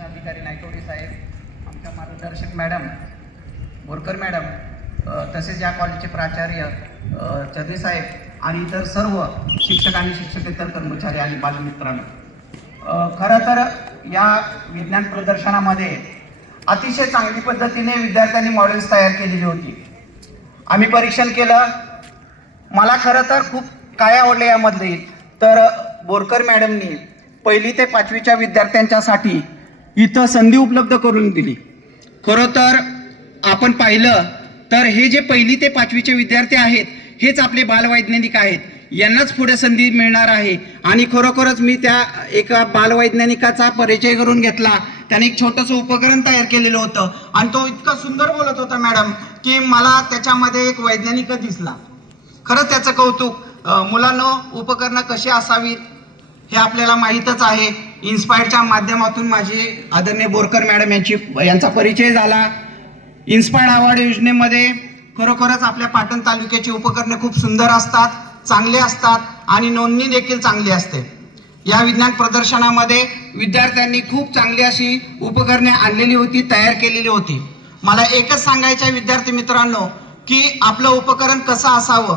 शिक्षणाधिकारी नायकवडी साहेब आमच्या मार्गदर्शक मॅडम बोरकर मॅडम तसेच या कॉलेजचे प्राचार्य चरणे साहेब आणि इतर सर्व शिक्षक आणि शिक्षकेतर कर्मचारी आणि बालमित्रांनो. खरं तर या विज्ञान प्रदर्शनामध्ये अतिशय चांगली पद्धतीने विद्यार्थ्यांनी मॉडेल्स तयार केलेली होती. आम्ही परीक्षण केलं. मला खरं तर खूप काय आवडलं यामधली तर बोरकर मॅडमनी पहिली ते पाचवीच्या विद्यार्थ्यांच्यासाठी इथं संधी उपलब्ध करून दिली. खरं तर आपण पाहिलं तर हे जे पहिली ते पाचवीचे विद्यार्थी आहेत हेच आपले बालवैज्ञानिक आहेत. यांनाच पुढे संधी मिळणार आहे. आणि खरोखरच मी त्या एका बालवैज्ञानिकाचा परिचय करून घेतला. त्याने एक छोटंसं उपकरण तयार केलेलं होतं. आणि तो इतका सुंदर बोलत होता मॅडम की मला त्याच्यामध्ये एक वैज्ञानिक दिसला. खरंच त्याचं कौतुक. मुलांना मुलांनो उपकरणं कशी असावीत हे आपल्याला माहीतच आहे. इन्स्पायरच्या माध्यमातून माझी आदरणीय बोरकर मॅडम यांची यांचा परिचय झाला. इन्स्पायर अवॉर्ड योजनेमध्ये खरोखरच आपल्या पाटण तालुक्याची उपकरणं खूप सुंदर असतात चांगले असतात आणि नोंदणी देखील चांगली असते. या विज्ञान प्रदर्शनामध्ये विद्यार्थ्यांनी खूप चांगली अशी उपकरणे आणलेली होती तयार केलेली होती. मला एकच सांगायचं आहे विद्यार्थी मित्रांनो की आपलं उपकरण कसं असावं?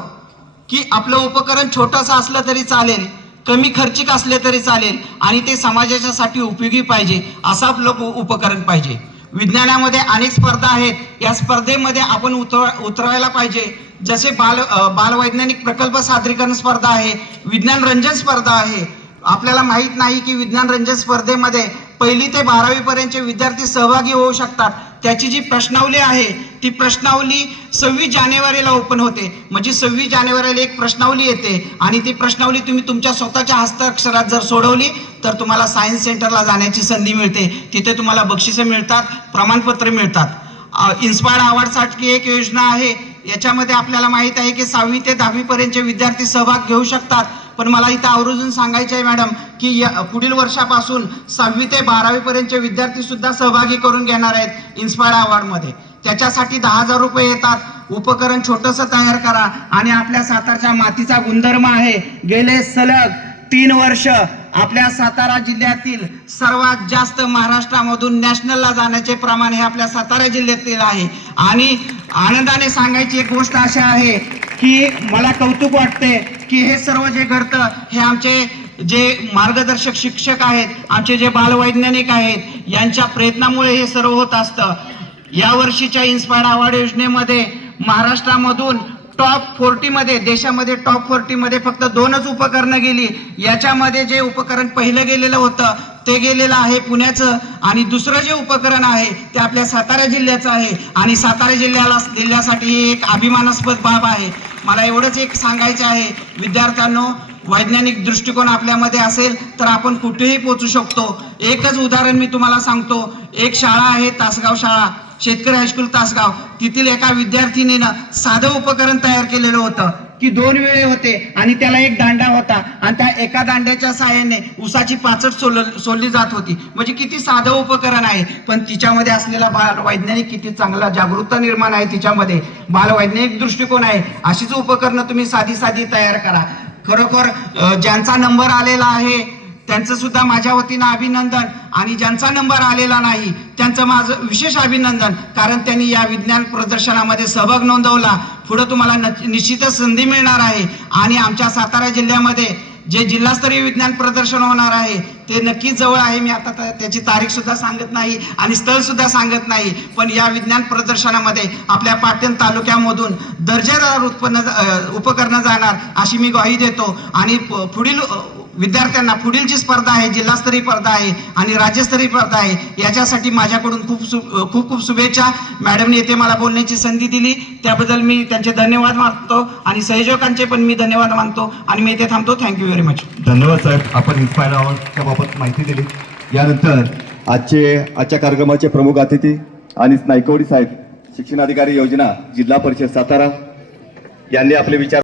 की आपलं उपकरण छोटंसं असलं तरी चालेल कमी खर्चिक असले तरी चालेल आणि ते समाजाच्यासाठी उपयोगी पाहिजे असा आपलं उपकरण पाहिजे. विज्ञानामध्ये अनेक स्पर्धा आहेत. या स्पर्धेमध्ये आपण उतर उतरायला पाहिजे. जसे बाल बालवैज्ञानिक प्रकल्प सादरीकरण स्पर्धा आहे विज्ञान रंजन स्पर्धा आहे. आपल्याला माहीत नाही की विज्ञान रंजन स्पर्धेमध्ये पहिली ते बारावी पर्यंतचे विद्यार्थी सहभागी होऊ शकतात. त्याची जी प्रश्नावली आहे ती प्रश्नावली सव्वीस जानेवारीला ओपन होते. म्हणजे सव्वीस जानेवारीला एक प्रश्नावली येते आणि ती प्रश्नावली तुम्ही तुमच्या स्वतःच्या हस्ताक्षरात जर सोडवली तर तुम्हाला सायन्स सेंटरला जाण्याची संधी मिळते. तिथे तुम्हाला बक्षिसं मिळतात प्रमाणपत्र मिळतात. इन्स्पायर्ड अवॉर्डसाठी एक योजना आहे. याच्यामध्ये आपल्याला माहीत आहे की सहावी ते दहावीपर्यंतचे विद्यार्थी सहभाग घेऊ शकतात. पण मला इथं आवर्जून सांगायचं आहे मॅडम की या पुढील वर्षापासून सहावी ते बारावीपर्यंतचे विद्यार्थीसुद्धा विद्यार्थी सुद्धा सहभागी करून घेणार आहेत इन्स्पायर अवॉर्डमध्ये. त्याच्यासाठी दहा हजार रुपये येतात. उपकरण छोटंसं तयार करा आणि आपल्या सातारच्या मातीचा गुणधर्म आहे. गेले सलग तीन वर्ष आपल्या सातारा जिल्ह्यातील सर्वात जास्त महाराष्ट्रामधून नॅशनलला जाण्याचे प्रमाण हे आपल्या सातारा जिल्ह्यातील आहे. आणि आनंदाने सांगायची एक गोष्ट अशी आहे की मला कौतुक वाटते की हे सर्व जे घडतं हे आमचे जे मार्गदर्शक शिक्षक आहेत आमचे जे बालवैज्ञानिक आहेत यांच्या प्रयत्नामुळे हे सर्व होत असतं. या वर्षीच्या इन्स्पायर अवॉर्ड योजनेमध्ये महाराष्ट्रामधून टॉप फोर्टीमध्ये देशामध्ये टॉप फोर्टीमध्ये फक्त दोनच उपकरणं गेली. याच्यामध्ये जे उपकरण पहिलं गेलेलं होतं ते गेलेलं आहे पुण्याचं आणि दुसरं जे उपकरण आहे ते आपल्या सातारा जिल्ह्याचं आहे. आणि सातारा जिल्ह्याला जिल्ह्यासाठी एक अभिमानास्पद बाब आहे. मला एवढंच एक सांगायचं आहे. विद्यार्थ्यांनो वैज्ञानिक दृष्टिकोन आपल्यामध्ये असेल तर आपण कुठेही पोचू शकतो. एकच उदाहरण मी तुम्हाला सांगतो. एक शाळा आहे तासगाव शाळा. शेतकरी हायस्कूल तासगाव. तेथील एका विद्यार्थिनीनं साधं उपकरण तयार केलेलं होतं. की दोन वेळे होते आणि त्याला एक दांडा होता. आणि त्या एका दांड्याच्या साहाय्याने उसाची पाचट सोल सोडली जात होती. म्हणजे किती साधं उपकरण आहे. पण तिच्यामध्ये असलेला बालवैज्ञानिक किती चांगला जागरूकता निर्माण आहे तिच्यामध्ये. बालवैज्ञानिक दृष्टिकोन आहे. अशीच उपकरणं तुम्ही साधी साधी तयार करा. खरोखर ज्यांचा नंबर आलेला आहे त्यांचं सुद्धा माझ्या वतीनं अभिनंदन. आणि ज्यांचा नंबर आलेला नाही त्यांचं माझं विशेष अभिनंदन. कारण त्यांनी या विज्ञान प्रदर्शनामध्ये सहभाग नोंदवला. पुढं तुम्हाला न- निश्चितच संधी मिळणार आहे. आणि आमच्या सातारा जिल्ह्यामध्ये जे जिल्हास्तरीय विज्ञान प्रदर्शन होणार आहे ते नक्कीच जवळ आहे. मी आता त्याची तारीख सुद्धा सांगत नाही आणि स्थळ सुद्धा सांगत नाही. पण या विज्ञान प्रदर्शनामध्ये आपल्या पाटण तालुक्यामधून दर्जेदार उत्पन्न उपकरणं जाणार अशी मी ग्वाही देतो. आणि पुढील विद्यार्थ्यांना पुढील जी स्पर्धा आहे जिल्हास्तरीय स्पर्धा आहे आणि राज्यस्तरीय स्पर्धा आहे याच्यासाठी माझ्याकडून खूप सु खूप खूप शुभेच्छा. मॅडमने येथे मला बोलण्याची संधी दिली. त्याबद्दल मी त्यांचे धन्यवाद मानतो आणि सहयोगांचे पण मी धन्यवाद मानतो. आणि मी इथे थांबतो. थँक्यू व्हेरी मच धन्यवाद साहेब. आपण याबाबत माहिती दिली. यानंतर आजचे आजच्या कार्यक्रमाचे प्रमुख अतिथी आणि नायकवडी साहेब शिक्षणाधिकारी योजना जिल्हा परिषद सातारा यांनी आपले विचार